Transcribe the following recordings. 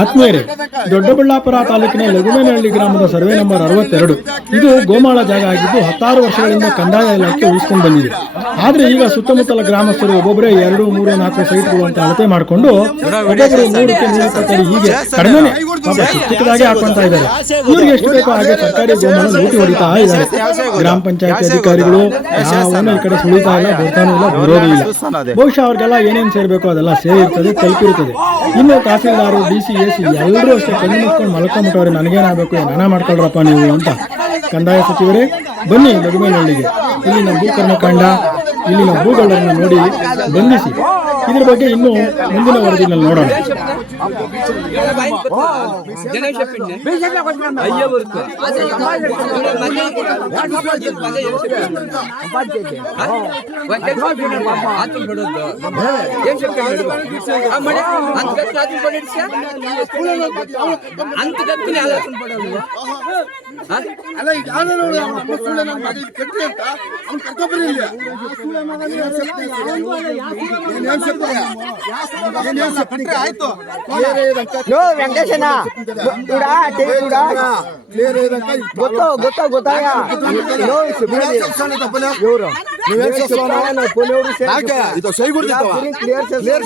ಆತ್ಮೀಯರೇ, ದೊಡ್ಡಬಳ್ಳಾಪುರ ತಾಲೂಕಿನ ಲಗುಮೇನಹಳ್ಳಿ ಗ್ರಾಮದ ಸರ್ವೆ ನಂಬರ್ ಅರವತ್ತೆರಡು. ಇದು ಗೋಮಾಳ ಜಾಗ ಆಗಿದ್ದು ಹತ್ತಾರು ವರ್ಷಗಳಿಂದ ಕಂದಾಯ ಇಲಾಖೆ ಉಳಿಸ್ಕೊಂಡು ಬಂದಿದೆ. ಆದ್ರೆ ಈಗ ಸುತ್ತಮುತ್ತಲ ಗ್ರಾಮಸ್ಥರು ಒಬ್ಬೊಬ್ಬರೇ ಎರಡು, ಮೂರು, ನಾಲ್ಕು ಸೈಟ್ಗಳು ಅಂತ ಅಳತೆ ಮಾಡಿಕೊಂಡು ಒಬ್ಬೊಬ್ಬರು ಮೂರಕ್ಕೆ ಹೀಗೆ ಕಡಿಮೆನೆ ಪಾಪ ಚಿಕ್ಕದಾಗೆ ಇದ್ದಾರೆ. ಇವ್ರಿಗೆ ಎಷ್ಟು ಬೇಕೋ ಹಾಗೆ ಸರ್ಕಾರಿ ಗೋಮಾಳ ಲೂಟಿ ಹೊಡಿತಾ ಇದ್ದಾರೆ. ಗ್ರಾಮ ಪಂಚಾಯತ್ ಅಧಿಕಾರಿಗಳು ಈ ಕಡೆ ಸುಳಿತಾ ಇಲ್ಲ, ಬರ್ತಾನೂ ಇಲ್ಲ, ಬರೋದೂ ಇಲ್ಲ. ಬಹುಶಃ ಅವ್ರಿಗೆಲ್ಲ ಏನೇನು ಸೇರ್ಬೇಕು ಅದೆಲ್ಲ ಸೇರಿರ್ತದೆ, ತಲುಪಿರುತ್ತದೆ. ಇನ್ನು tahsildar D C A C ಎಲ್ಲರೂ ಅಷ್ಟೇ ಕಣ್ಣು ಮುಚ್ಕೊಂಡು ಮಲ್ಕೊಂಡ್ಬಿಟ್ಟವ್ರೆ ನನಗೇನಾಗಬೇಕು ಏನಾನ ಮಾಡ್ಕೊಳ್ರಪ್ಪ ನೀವು ಅಂತ ಕಂದಾಯ ಸಚಿವರೇ ಬನ್ನಿ ಲಘುಮೇನಹಳ್ಳಿಗೆ ಇಲ್ಲಿನ ಭೂ ಕರ್ಮಕಾಂಡ ಇಲ್ಲಿನ ಭೂಗಳನ್ನ ನೋಡಿ ಬಂಧಿಸಿ ಇದ್ರ ಬಗ್ಗೆ ಇನ್ನು ಮುಂದಿನ ವರದಿನಲ್ಲಿ ನೋಡೋಣ ಅಂತ ಗತ್ತಿನ ಆಲೋಚನೆ ಪಡೋದು ಅಲ್ಲ ಈಗ ಕಟ್ಟಿ ಅಂತ ಅವ್ನು ಕರ್ಕೊಬರಿಲ್ಲ ಆಯ್ತು ವೆಂಕಟೇಶನ ಗೊತ್ತೋ ಗೊತ್ತೋ ಗೊತ್ತಾಗ ಇವರು ಇದು ಸೈ ಗುಡ್ದಿತ್ತವ ಕ್ಲಿಯರ್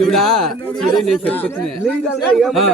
ఇవిడా నేను చెప్తున్నా